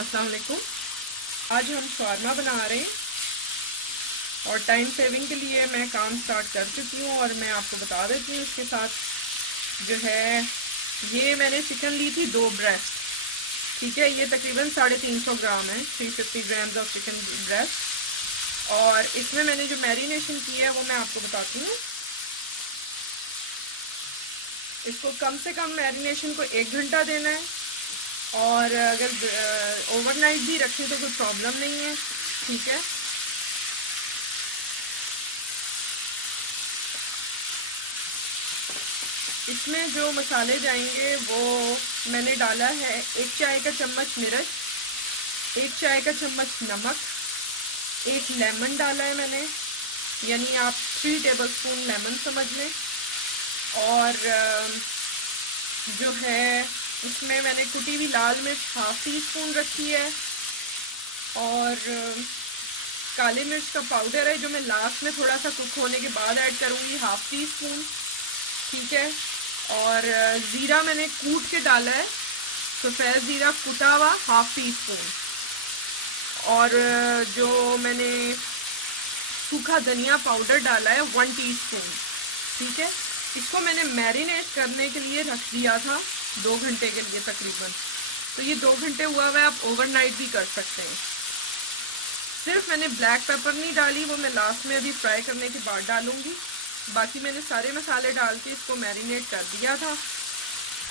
अस्सलाम वालेकुम। आज हम शवारमा बना रहे हैं और टाइम सेविंग के लिए मैं काम स्टार्ट कर चुकी हूँ और मैं आपको बता देती हूँ उसके साथ जो है ये मैंने चिकन ली थी 2 ब्रेस्ट। ठीक है, ये तकरीबन 350 ग्राम है, 350 ग्राम्स ऑफ चिकन ब्रेस्ट। और इसमें मैंने जो मैरिनेशन की है वो मैं आपको बताती हूँ। इसको कम से कम मैरिनेशन को 1 घंटा देना है और अगर ओवरनाइट भी रखें तो कोई प्रॉब्लम नहीं है। ठीक है, इसमें जो मसाले जाएंगे वो मैंने डाला है 1 चाय का चम्मच मिर्च, 1 चाय का चम्मच नमक, 1 लेमन डाला है मैंने, यानी आप 3 टेबलस्पून लेमन समझ लें। और जो है इसमें मैंने कुटी हुई लाल मिर्च ½ टी स्पून रखी है और काली मिर्च का पाउडर है जो मैं लास्ट में थोड़ा सा कुक होने के बाद ऐड करूँगी, ½ टी स्पून। ठीक है, और ज़ीरा मैंने कूट के डाला है, सफ़ेद ज़ीरा कुटा हुआ ½ टी स्पून। और जो मैंने सूखा धनिया पाउडर डाला है 1 टीस्पून। ठीक है, इसको मैंने मैरिनेट करने के लिए रख दिया था 2 घंटे के लिए तकरीबन। तो ये 2 घंटे हुआ हुआ है, आप ओवरनाइट भी कर सकते हैं। सिर्फ मैंने ब्लैक पेपर नहीं डाली, वो मैं लास्ट में अभी फ्राई करने के बाद डालूंगी। बाकी मैंने सारे मसाले डाल के इसको मैरिनेट कर दिया था।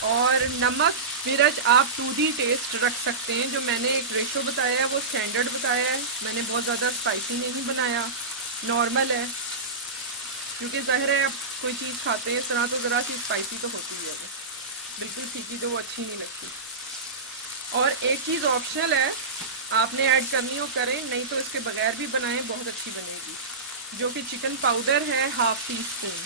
और नमक मिर्च आप टू दी टेस्ट रख सकते हैं। जो मैंने एक रेशो बताया है वो स्टैंडर्ड बताया है, मैंने बहुत ज़्यादा स्पाइसी नहीं बनाया, नॉर्मल है। क्योंकि ज़ाहिर है आप कोई चीज़ खाते हैं इस तरह तो ज़रा सी स्पाइसी तो होती है, वो बिल्कुल फीकी तो वो अच्छी नहीं लगती। और एक चीज़ ऑप्शनल है, आपने ऐड करनी हो करें, नहीं तो इसके बगैर भी बनाएं, बहुत अच्छी बनेगी। जो कि चिकन पाउडर है ½ टी स्पून।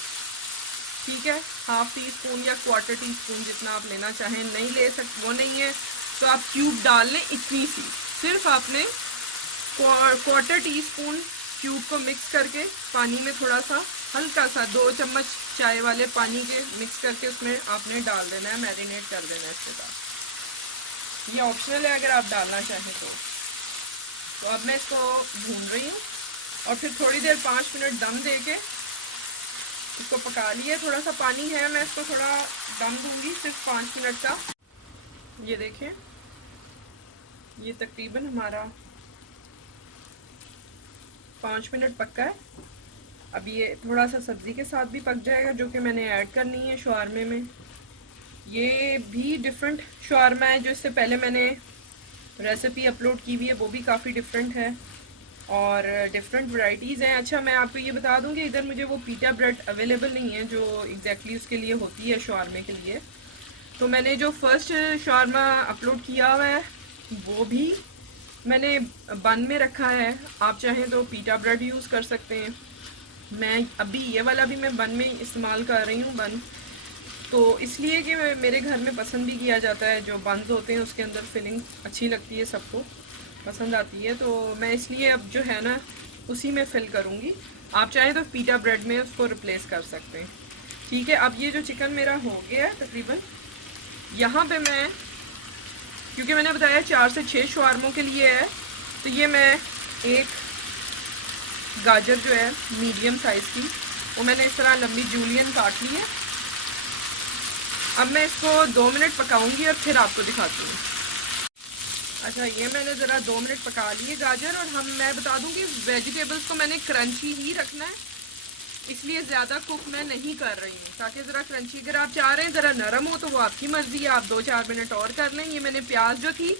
ठीक है, ½ टी स्पून या 1/4 टी स्पून जितना आप लेना चाहें, नहीं ले वो नहीं है तो आप क्यूब डाल लें, इतनी सी सिर्फ आपने 1/4 टी स्पून क्यूब को मिक्स करके पानी में थोड़ा सा हल्का सा 2 चम्मच चाय वाले पानी के मिक्स करके उसमें आपने डाल देना है, मैरिनेट कर देना है इसके साथ। ये ऑप्शनल है अगर आप डालना चाहें तो अब मैं इसको भून रही हूँ और फिर थोड़ी देर 5 मिनट दम दे के इसको पका लिए। थोड़ा सा पानी है, मैं इसको थोड़ा दम दूंगी सिर्फ 5 मिनट का। ये देखें, ये तकरीबन हमारा 5 मिनट पक्का है। अब ये थोड़ा सा सब्ज़ी के साथ भी पक जाएगा जो कि मैंने ऐड करनी है शवारमे में। ये भी डिफरेंट शवारमा है, जो इससे पहले मैंने रेसिपी अपलोड की हुई है, वो भी काफ़ी डिफरेंट है और डिफरेंट वैरायटीज़ हैं। अच्छा, मैं आपको ये बता दूं कि इधर मुझे वो पीटा ब्रेड अवेलेबल नहीं है जो एग्जैक्टली उसके लिए होती है शवारमे के लिए। तो मैंने जो फर्स्ट शवारमा अपलोड किया हुआ है वो भी मैंने बन में रखा है, आप चाहें तो पीटा ब्रेड यूज़ कर सकते हैं। मैं अभी ये वाला भी मैं बन में इस्तेमाल कर रही हूँ बन, तो इसलिए कि मेरे घर में पसंद भी किया जाता है, जो बंस होते हैं उसके अंदर फिलिंग अच्छी लगती है, सबको पसंद आती है, तो मैं इसलिए अब जो है ना उसी में फिल करूँगी। आप चाहें तो पीटा ब्रेड में उसको रिप्लेस कर सकते हैं। ठीक है, अब ये जो चिकन मेरा हो गया है तकरीबन, यहाँ पे मैं, क्योंकि मैंने बताया 4 से 6 शवारमों के लिए है, तो ये मैं एक गाजर जो है मीडियम साइज़ की, वो मैंने इस तरह लंबी जूलियन काट ली है। अब मैं इसको 2 मिनट पकाऊंगी और फिर आपको दिखाती हूँ। अच्छा, ये मैंने ज़रा 2 मिनट पका लिए गाजर, और मैं बता दूँ कि वेजिटेबल्स को मैंने क्रंची ही रखना है, इसलिए ज़्यादा कुक मैं नहीं कर रही हूँ, ताकि ज़रा क्रंची, अगर आप चाह रहे हैं ज़रा नरम हो तो वो आपकी मर्ज़ी है, आप 2-4 मिनट और कर लें। ये मैंने प्याज जो थी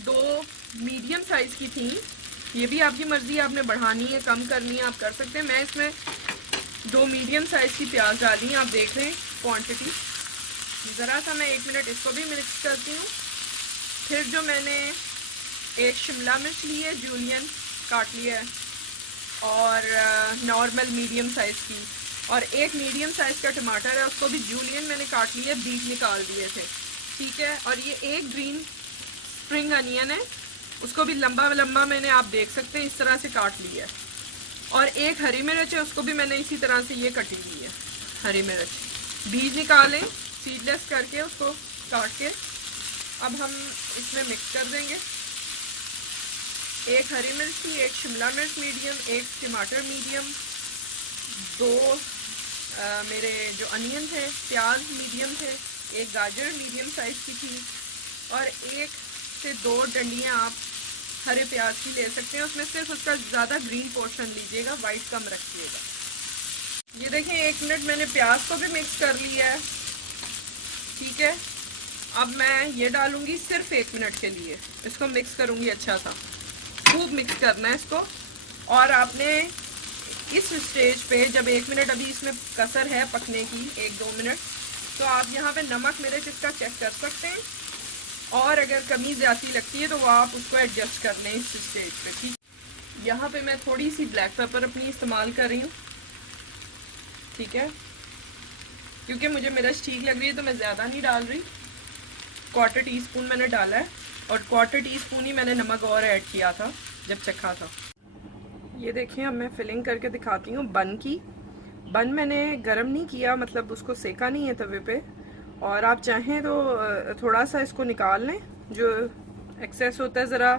2 मीडियम साइज़ की थी, ये भी आपकी मर्ज़ी है, आपने बढ़ानी है कम करनी है आप कर सकते हैं। मैं इसमें 2 मीडियम साइज़ की प्याज डाली हैं, आप देख रहे हैं क्वांटिटी। ज़रा सा मैं 1 मिनट इसको भी मिक्स करती हूँ। फिर जो मैंने एक शिमला मिर्च ली है, जूलियन काट लिया है, और नॉर्मल मीडियम साइज़ की, और एक मीडियम साइज़ का टमाटर है, उसको भी जूलियन मैंने काट लिया, बीज निकाल दिए थे। ठीक है, और ये एक ग्रीन स्प्रिंग अनियन है, उसको भी लंबा लंबा मैंने, आप देख सकते हैं, इस तरह से काट लिया है। और एक हरी मिर्च है, उसको भी मैंने इसी तरह से ये कटी हुई है हरी मिर्च, बीज निकालें सीडलेस करके उसको काट के। अब हम इसमें मिक्स कर देंगे। एक हरी मिर्च थी, एक शिमला मिर्च मीडियम, एक टमाटर मीडियम, दो मेरे जो अनियन थे प्याज मीडियम थे, एक गाजर मीडियम साइज़ की थी, और एक से दो डंडियाँ आप हरे प्याज की ले सकते हैं। उसमें सिर्फ उसका ज़्यादा ग्रीन पोर्शन लीजिएगा, वाइट कम रखिएगा। ये देखें 1 मिनट मैंने प्याज को भी मिक्स कर लिया है। ठीक है, अब मैं ये डालूंगी सिर्फ 1 मिनट के लिए, इसको मिक्स करूंगी अच्छा सा, खूब मिक्स करना है इसको। और आपने इस स्टेज पे जब 1 मिनट अभी इसमें कसर है पकने की, 1-2 मिनट, तो आप यहाँ पे नमक मिर्च इसका चेक कर सकते हैं, और अगर कमी ज़्यादा लगती है तो वो आप उसको एडजस्ट कर लें इस स्टेज पे। ठीक, यहाँ पे मैं थोड़ी सी ब्लैक पेपर अपनी इस्तेमाल कर रही हूँ। ठीक है, क्योंकि मुझे मिर्च ठीक लग रही है तो मैं ज़्यादा नहीं डाल रही। 1/4 टीस्पून मैंने डाला है, और 1/4 टीस्पून ही मैंने नमक और ऐड किया था जब चखा था। ये देखें, अब मैं फिलिंग करके दिखाती हूँ बन की। बन मैंने गरम नहीं किया, मतलब उसको सेका नहीं है तवे पे। और आप चाहें तो थोड़ा सा इसको निकाल लें, जो एक्सेस होता है, ज़रा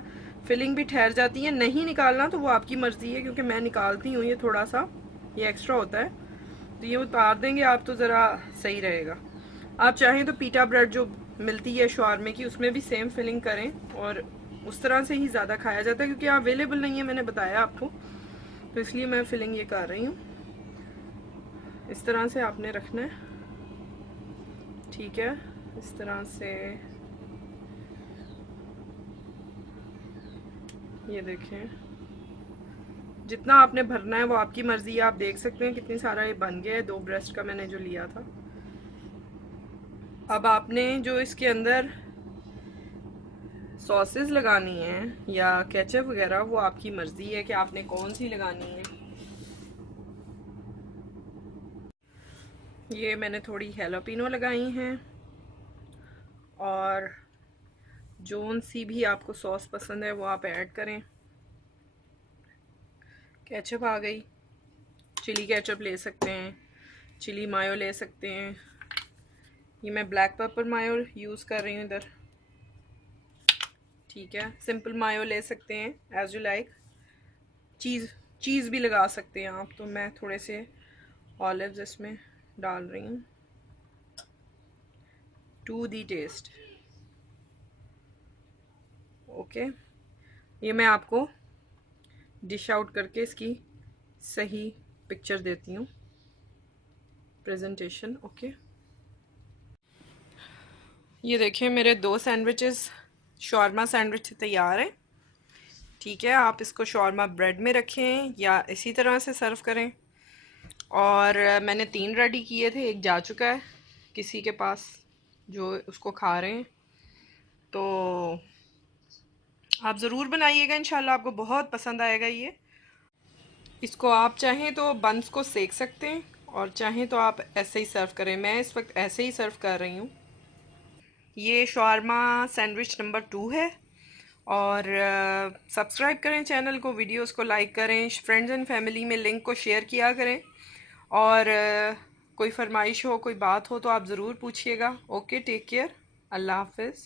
फिलिंग भी ठहर जाती है। नहीं निकालना तो वो आपकी मर्ज़ी है, क्योंकि मैं निकालती हूँ, ये थोड़ा सा ये एक्स्ट्रा होता है, तो ये उतार देंगे आप तो ज़रा सही रहेगा। आप चाहें तो पीटा ब्रेड जो मिलती है शवारमे की, उसमें भी सेम फिलिंग करें, और उस तरह से ही ज़्यादा खाया जाता है, क्योंकि अवेलेबल नहीं है, मैंने बताया आपको, तो इसलिए मैं फिलिंग ये कर रही हूँ। इस तरह से आपने रखना है। ठीक है, इस तरह से ये देखें, जितना आपने भरना है वो आपकी मर्ज़ी है। आप देख सकते हैं कितनी सारा ये बन गया है, 2 ब्रेस्ट का मैंने जो लिया था। अब आपने जो इसके अंदर सॉसेस लगानी है या केचप वगैरह, वो आपकी मर्ज़ी है कि आपने कौन सी लगानी है। ये मैंने थोड़ी हैलोपिनो लगाई हैं, और जोन सी भी आपको सॉस पसंद है वो आप ऐड करें। केचप आ गई, चिली केचप ले सकते हैं, चिली मायो ले सकते हैं। ये मैं ब्लैक पेपर मायो यूज़ कर रही हूँ इधर। ठीक है, सिंपल मायो ले सकते हैं एज यू लाइक। चीज़ भी लगा सकते हैं आप, तो मैं थोड़े से ऑलिव्स इसमें डाल रही हूँ टू दी टेस्ट। ओके, ये मैं आपको डिश आउट करके इसकी सही पिक्चर देती हूँ, प्रेजेंटेशन। ओके, ये देखिए मेरे 2 सैंडविचेस शॉर्मा सैंडविच तैयार हैं। ठीक है, आप इसको शॉर्मा ब्रेड में रखें या इसी तरह से सर्व करें। और मैंने 3 रेडी किए थे, एक जा चुका है किसी के पास जो उसको खा रहे हैं, तो आप ज़रूर बनाइएगा, इंशाल्लाह आपको बहुत पसंद आएगा ये। इसको आप चाहें तो बंस को सेक सकते हैं, और चाहें तो आप ऐसे ही सर्व करें। मैं इस वक्त ऐसे ही सर्व कर रही हूँ। ये शॉर्मा सैंडविच नंबर 2 है। और सब्सक्राइब करें चैनल को, वीडियोस को लाइक करें, फ्रेंड्स एंड फैमिली में लिंक को शेयर किया करें। और कोई फरमाइश हो, कोई बात हो तो आप ज़रूर पूछिएगा। ओके, टेक केयर, अल्लाह हाफिज़।